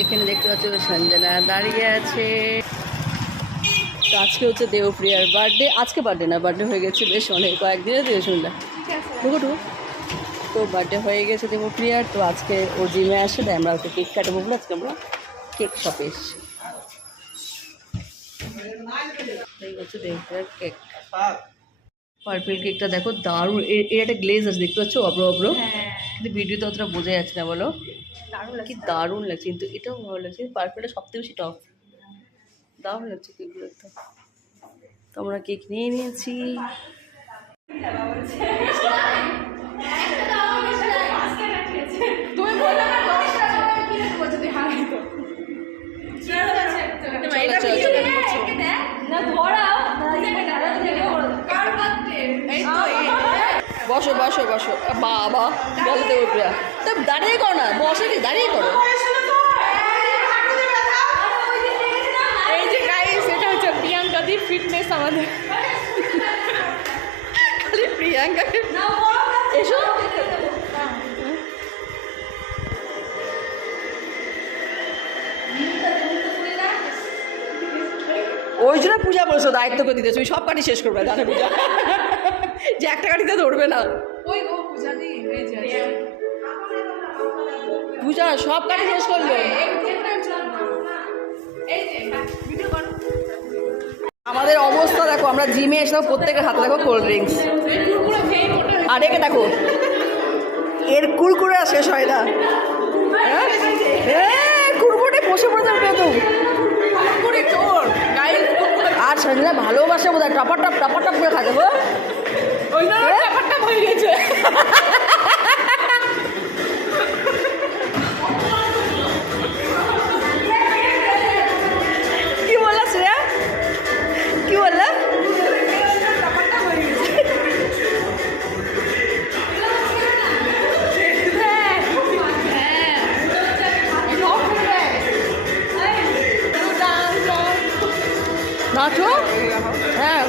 এখানে দেখতে পাচ্ছ সঞ্জনা দাঁড়িয়ে আছে। তো আজকে হচ্ছে দেবপ্রিয়ার বার্থডে, আজকে বার্থডে না, বার্থডে হয়ে গেছে বেশ অনেক কয়েকদিনে দিয়ে শুনলাম ঢুকু। তো বার্থডে হয়ে গেছে দেবপ্রিয়ার। তো আজকে ও জিমে আসে, তাই আমরা ওকে কেক কাটাবো বলে আজকে আমরা কেক শপে এসেছি। এই হচ্ছে দেবপ্রিয়ার কেক, পার্পেল কেকটা দেখো দারুণ। এর একটা গ্লেজ আছে দেখতে পাচ্ছ, অব্র অব্র, কিন্তু ভিডিওতে অতটা বোঝা যাচ্ছে না। বলো কি দারুণ লাগছে, কিন্তু এটাও ভালো লাগছে। পার্পেলটা সবথেকে বেশি টপ, দারুণ লাগছে কেকগুলো। তো আমরা কেক নিয়ে নিয়েছি। বসো বসো বসো, বাবা বলো দেবপ্রিয়া, তো দাঁড়িয়ে করো না, বসে কি দাঁড়িয়ে করো। এই যে গাইস, এটা হচ্ছে প্রিয়াঙ্কা দি ফিটনেস আমাদের। খালি প্রিয়াঙ্কা এসো। ওই জন্য পূজা বলছো দায়িত্ব করে দিতে, তুমি সব কাটি শেষ করবে জানো পূজা, যে একটা কাটিতে ধরবে না। ওই গো পূজা দি, এই যে পূজা সব কাটি শেষ করলো। এই যে ভিডিও করো। আমাদের অবস্থা দেখো, আমরা জিমে এসে প্রত্যেকের হাতে দেখো কোল্ড ড্রিঙ্কস, আর একে দেখো এর কুরকুরে আর শেষ হয় না। কুরকুরে বসে পড়ে যাবে একদম আর সঞ্জনা ভালোবাসে বোধ হয়, টাপার টাপ করে খাবে গো। ওই না ব্যাপারটা হয়ে গেছে। কি বললা শ্রেয়া, কি বললা? নাচো, হ্যাঁ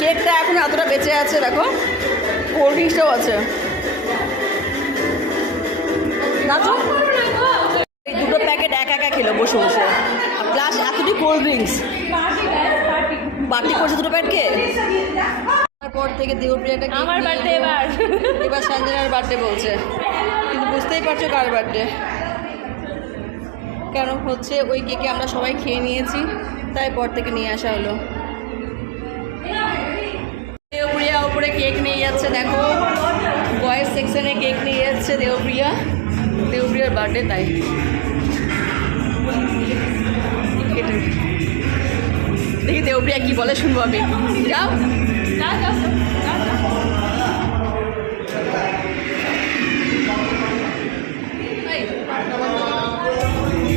কেকটা এখন এতটা বেঁচে আছে দেখো, কোল্ড ড্রিঙ্কসটাও আছে। নাচো, এই দুটো প্যাকেট একা একা খেলো বসে বসে, প্লাস এতটি কোল্ড ড্রিঙ্কস বাটি করছে দুটো প্যাকেট কে। তারপর থেকে দেবপ্রিয়াটা আমার বার্থডে এবার সঞ্জনার বার্থডে বলছে, কিন্তু বুঝতেই পারছো কার বার্থডে। কেন হচ্ছে ওই কেকে আমরা সবাই খেয়ে নিয়েছি, তাই পর থেকে নিয়ে আসা হলো। দেবপ্রিয়া উপরে কেক নিয়ে যাচ্ছে দেখো, বয়েজ সেকশনে কেক নিয়ে যাচ্ছে দেবপ্রিয়ার বার্থডে, তাই দেখি দেবপ্রিয়া কি বলে শুনবো আমি। যাও।